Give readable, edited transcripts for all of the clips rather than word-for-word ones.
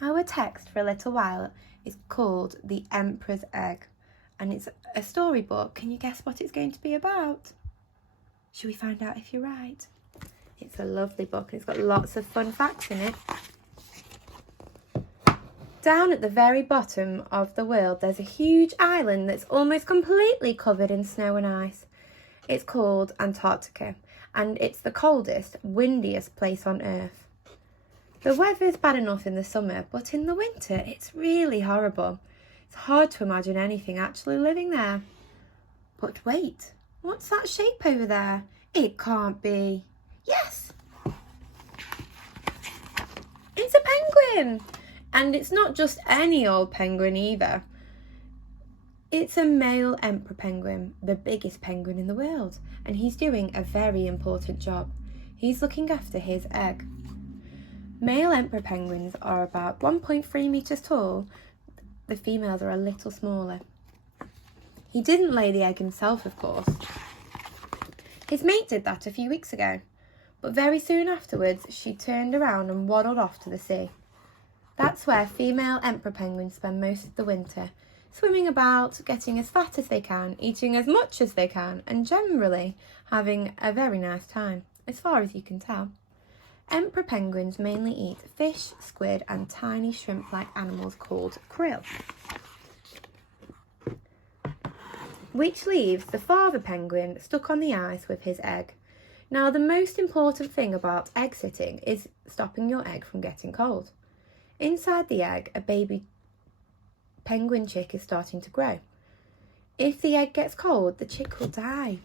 Our text for a little while is called The Emperor's Egg, and it's a storybook. Can you guess what it's going to be about? Should we find out if you're right? It's a lovely book and it's got lots of fun facts in it. Down at the very bottom of the world, there's a huge island that's almost completely covered in snow and ice. It's called Antarctica, and it's the coldest, windiest place on Earth. The weather's bad enough in the summer, but in the winter, it's really horrible. It's hard to imagine anything actually living there. But wait, what's that shape over there? It can't be. Yes! It's a penguin! And it's not just any old penguin either. It's a male emperor penguin, the biggest penguin in the world, and he's doing a very important job. He's looking after his egg. Male emperor penguins are about 1.3 metres tall. The females are a little smaller. He didn't lay the egg himself, of course. His mate did that a few weeks ago, but very soon afterwards she turned around and waddled off to the sea. That's where female emperor penguins spend most of the winter, swimming about, getting as fat as they can, eating as much as they can, and generally having a very nice time, as far as you can tell. Emperor penguins mainly eat fish, squid, and tiny shrimp-like animals called krill, which leaves the father penguin stuck on the ice with his egg. Now, the most important thing about egg sitting is stopping your egg from getting cold. Inside the egg, a baby penguin chick is starting to grow. If the egg gets cold, the chick will die.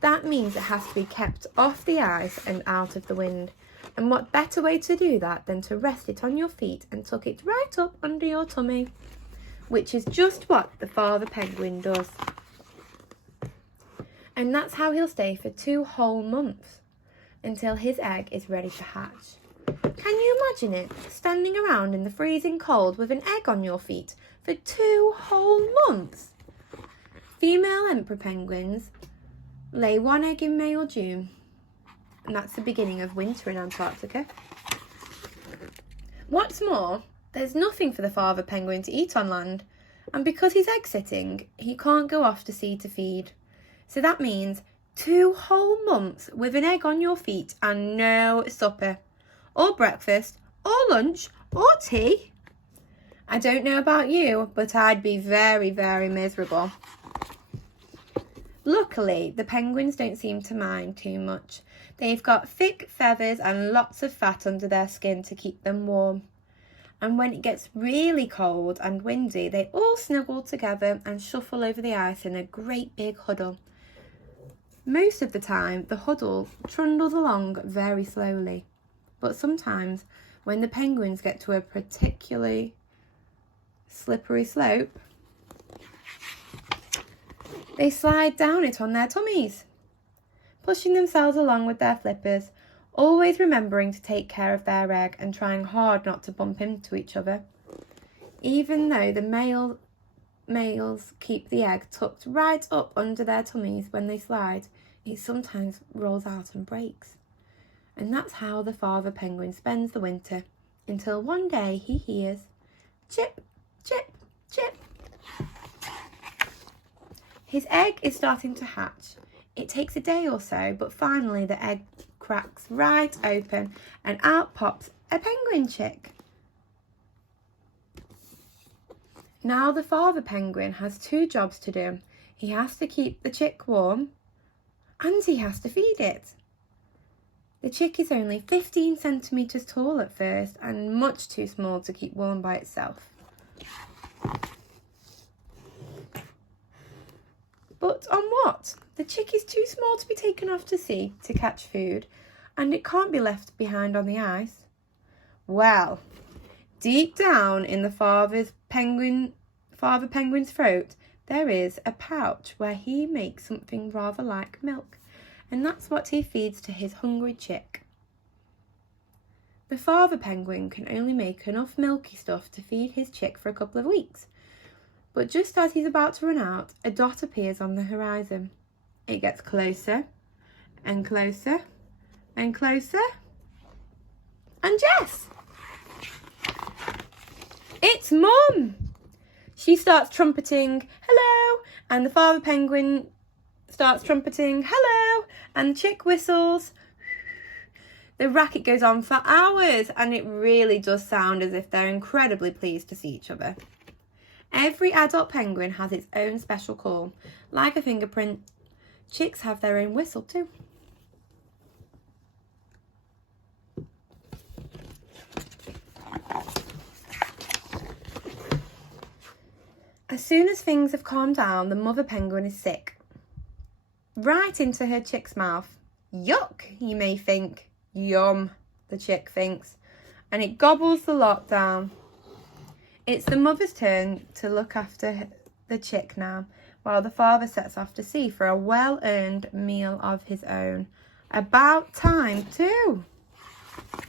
That means it has to be kept off the ice and out of the wind. And what better way to do that than to rest it on your feet and tuck it right up under your tummy, which is just what the father penguin does. And that's how he'll stay for 2 whole months, until his egg is ready to hatch. Can you imagine it, standing around in the freezing cold with an egg on your feet for 2 whole months? Female emperor penguins lay 1 egg in May or June, and that's the beginning of winter in Antarctica. What's more, there's nothing for the father penguin to eat on land, and because he's egg sitting, he can't go off to sea to feed. So that means 2 whole months with an egg on your feet and no supper, or breakfast, or lunch, or tea. I don't know about you, but I'd be very, very miserable. Luckily, the penguins don't seem to mind too much. They've got thick feathers and lots of fat under their skin to keep them warm. And when it gets really cold and windy, they all snuggle together and shuffle over the ice in a great big huddle. Most of the time, the huddle trundles along very slowly. But sometimes, when the penguins get to a particularly slippery slope, they slide down it on their tummies, pushing themselves along with their flippers, always remembering to take care of their egg and trying hard not to bump into each other. Even though the males keep the egg tucked right up under their tummies when they slide, it sometimes rolls out and breaks. And that's how the father penguin spends the winter, until one day he hears chip, chip, chip. His egg is starting to hatch. It takes a day or so, but finally the egg cracks right open and out pops a penguin chick. Now the father penguin has 2 jobs to do. He has to keep the chick warm and he has to feed it. The chick is only 15 centimetres tall at first and much too small to keep warm by itself. But on what? The chick is too small to be taken off to sea to catch food, and it can't be left behind on the ice. Well, deep down in the father penguin's throat, there is a pouch where he makes something rather like milk, and that's what he feeds to his hungry chick. The father penguin can only make enough milky stuff to feed his chick for a couple of weeks. But just as he's about to run out, a dot appears on the horizon. It gets closer and closer and closer. And yes! it's Mum. She starts trumpeting, hello, and the father penguin starts trumpeting, hello, and the chick whistles. The racket goes on for hours, and it really does sound as if they're incredibly pleased to see each other. Every adult penguin has its own special call. Like a fingerprint, chicks have their own whistle too. As soon as things have calmed down, the mother penguin is sick. Right into her chick's mouth. Yuck, you may think. Yum, the chick thinks. And it gobbles the lot down. It's the mother's turn to look after the chick now, while the father sets off to sea for a well-earned meal of his own. About time too.